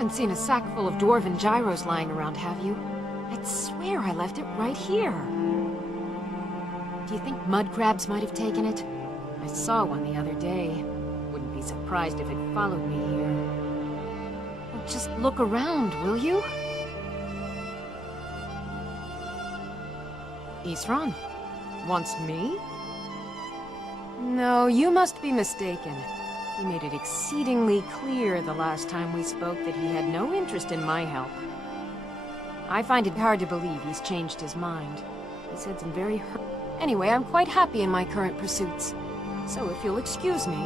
haven't seen a sack full of dwarven gyros lying around, have you? I'd swear I left it right here. Do you think mud crabs might have taken it? I saw one the other day. Wouldn't be surprised if it followed me here. Well, just look around, will you? Isran? Wants me? No, you must be mistaken. He made it exceedingly clear the last time we spoke that he had no interest in my help. I find it hard to believe he's changed his mind. He said some very hurt... Anyway, I'm quite happy in my current pursuits. So if you'll excuse me...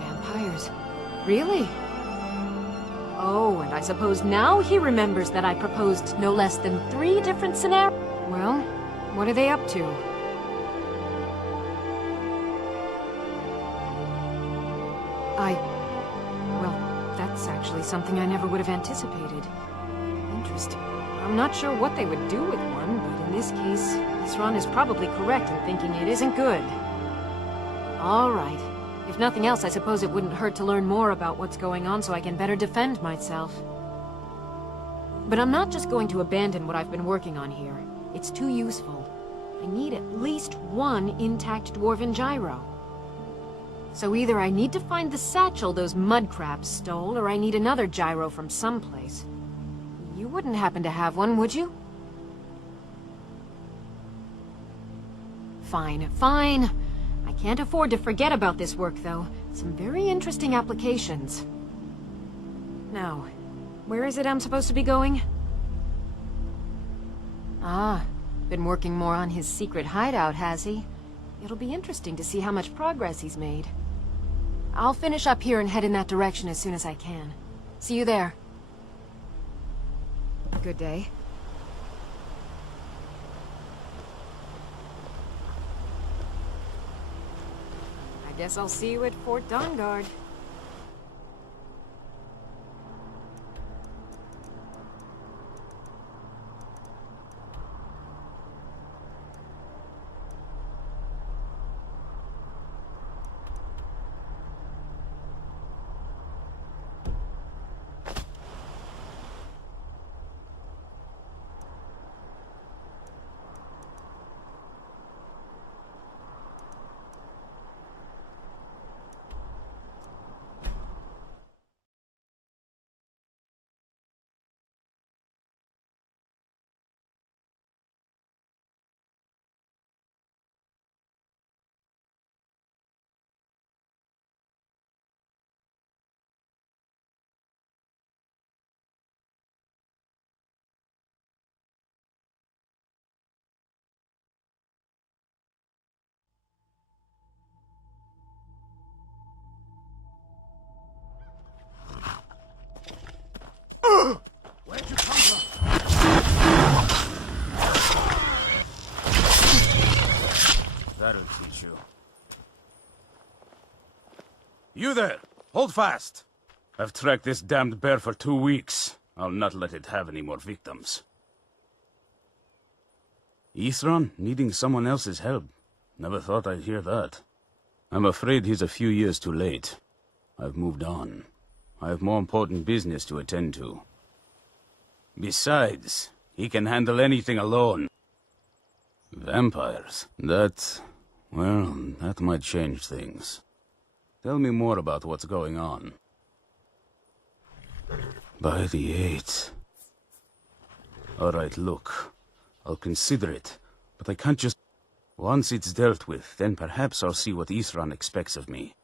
Vampires. Really? Oh, and I suppose now he remembers that I proposed no less than 3 different scenarios. Well, what are they up to? Well, that's actually something I never would have anticipated. Interesting. I'm not sure what they would do with one, but in this case, Isran is probably correct in thinking it isn't good. All right. If nothing else, I suppose it wouldn't hurt to learn more about what's going on so I can better defend myself. But I'm not just going to abandon what I've been working on here. It's too useful. I need at least 1 intact dwarven gyro. So either I need to find the satchel those mud crabs stole, or I need another gyro from someplace. You wouldn't happen to have one, would you? Fine, fine. I can't afford to forget about this work, though. Some very interesting applications. Now, where is it I'm supposed to be going? Ah, been working more on his secret hideout, has he? It'll be interesting to see how much progress he's made. I'll finish up here and head in that direction as soon as I can. See you there. Good day. Guess I'll see you at Fort Dawnguard. Where'd you come from? That'll teach you. You there! Hold fast! I've tracked this damned bear for 2 weeks. I'll not let it have any more victims. Isran needing someone else's help. Never thought I'd hear that. I'm afraid he's a few years too late. I've moved on. I have more important business to attend to. Besides, he can handle anything alone. Vampires? That might change things. Tell me more about what's going on. By the 8th. Alright, look. I'll consider it, but I can't just... Once it's dealt with, then perhaps I'll see what Isran expects of me.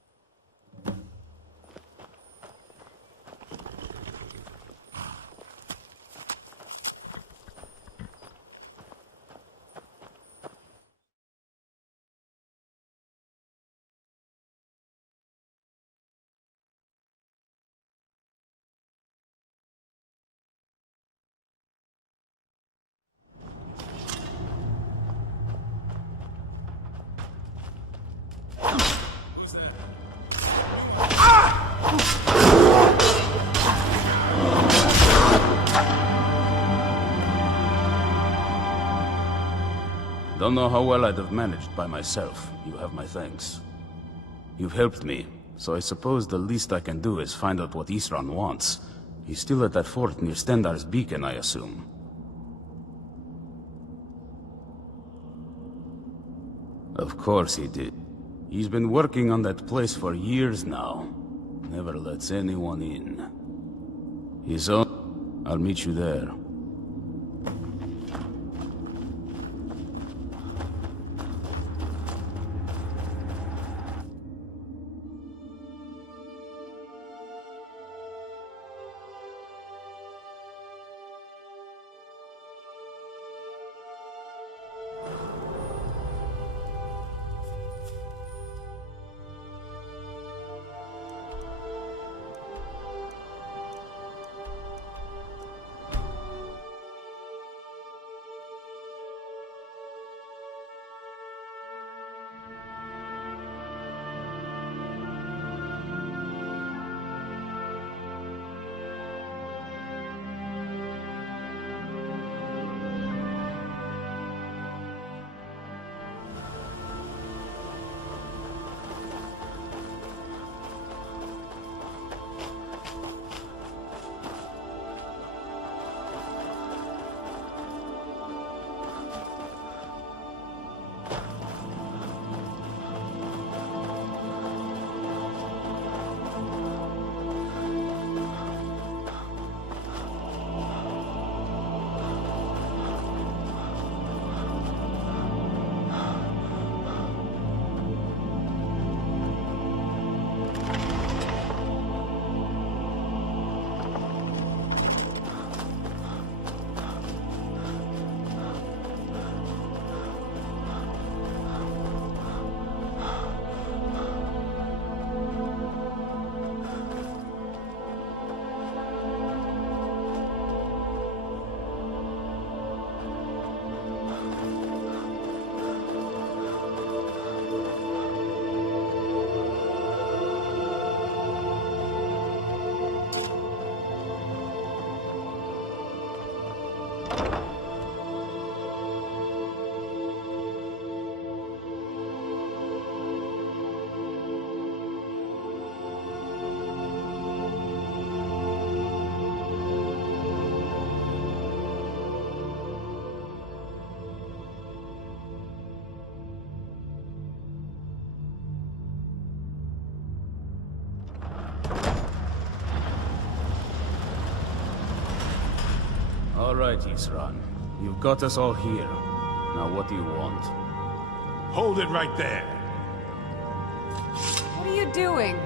Don't know how well I'd have managed by myself. You have my thanks. You've helped me, so I suppose the least I can do is find out what Isran wants. He's still at that fort near Stendar's beacon, I assume. Of course he did. He's been working on that place for years now. Never lets anyone in. He's on. I'll meet you there. All right, Isran. You've got us all here. Now what do you want? Hold it right there. What are you doing?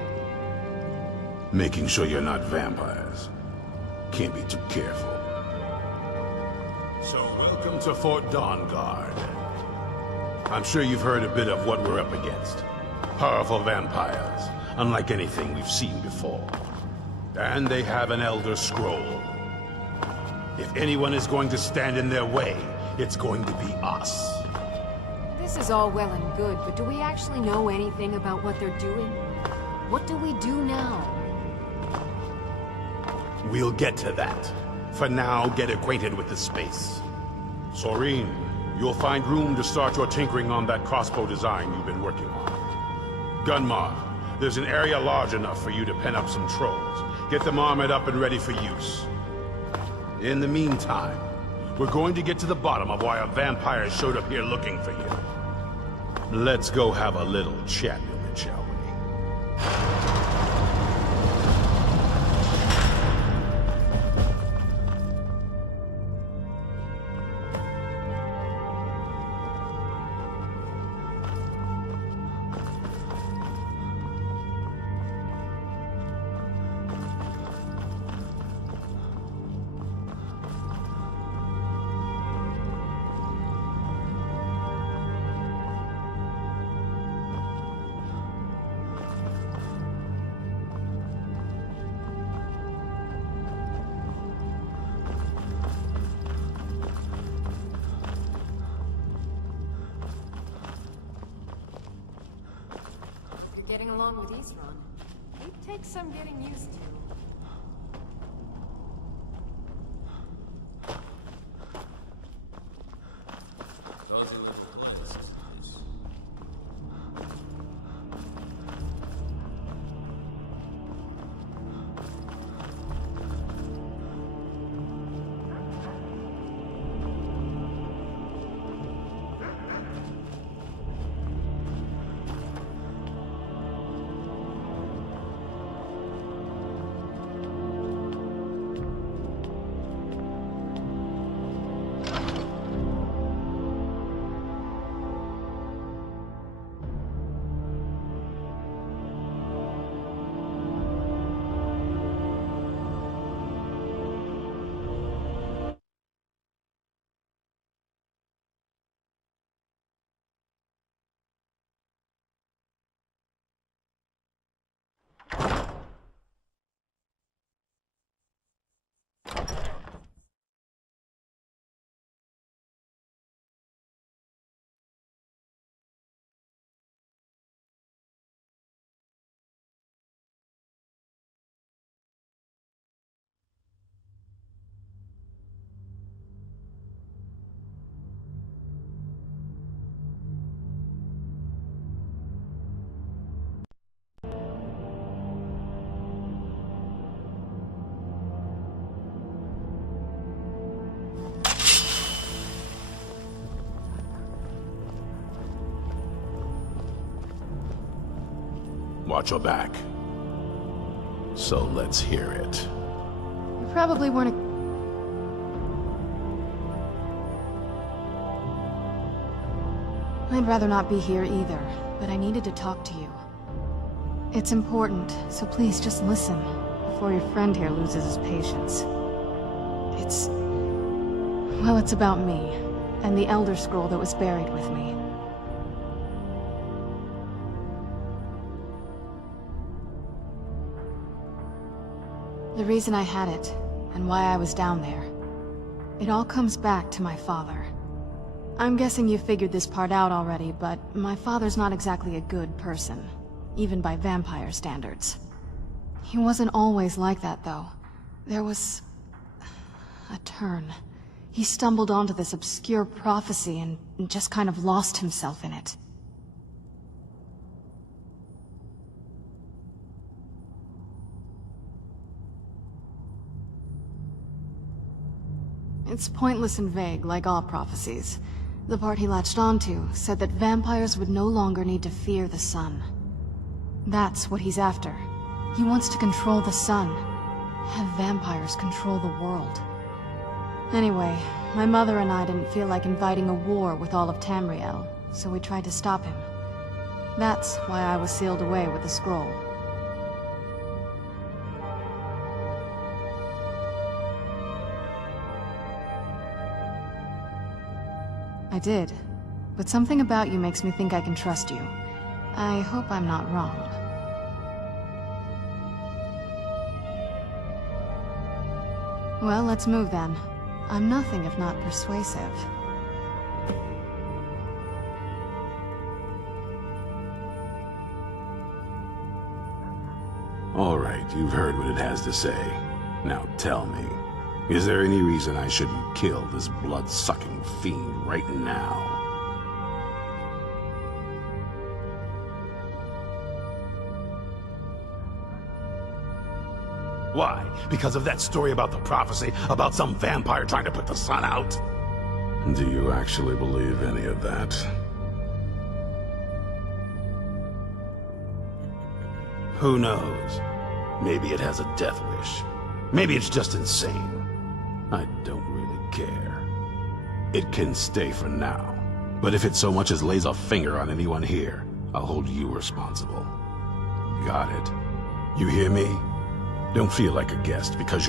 Making sure you're not vampires. Can't be too careful. So, welcome to Fort Dawnguard. I'm sure you've heard a bit of what we're up against. Powerful vampires, unlike anything we've seen before. And they have an Elder Scroll. If anyone is going to stand in their way, it's going to be us. This is all well and good, but do we actually know anything about what they're doing? What do we do now? We'll get to that. For now, get acquainted with the space. Soreen, you'll find room to start your tinkering on that crossbow design you've been working on. Gunmar, there's an area large enough for you to pen up some trolls. Get them armored up and ready for use. In the meantime, we're going to get to the bottom of why a vampire showed up here looking for you. Let's go have a little chat with it, shall we? Getting along with Isran. It takes some getting used to. Watch your back. So let's hear it. You probably weren't I'd rather not be here either, but I needed to talk to you. It's important, so please just listen, before your friend here loses his patience. Well, it's about me, and the Elder Scroll that was buried with me. The reason I had it, and why I was down there, it all comes back to my father. I'm guessing you figured this part out already, but my father's not exactly a good person, even by vampire standards. He wasn't always like that, though. There was a turn. He stumbled onto this obscure prophecy and just kind of lost himself in it. It's pointless and vague, like all prophecies. The part he latched onto said that vampires would no longer need to fear the sun. That's what he's after. He wants to control the sun. Have vampires control the world. Anyway, my mother and I didn't feel like inviting a war with all of Tamriel, so we tried to stop him. That's why I was sealed away with the scroll. I did, but something about you makes me think I can trust you. I hope I'm not wrong. Well, let's move then. I'm nothing if not persuasive. All right, you've heard what it has to say. Now tell me, is there any reason I shouldn't kill this blood-sucking fiend right now? Why? Because of that story about the prophecy? About some vampire trying to put the sun out? Do you actually believe any of that? Who knows? Maybe it has a death wish. Maybe it's just insane. I don't really care. It can stay for now. But if it so much as lays a finger on anyone here, I'll hold you responsible. Got it? You hear me? Don't feel like a guest because you're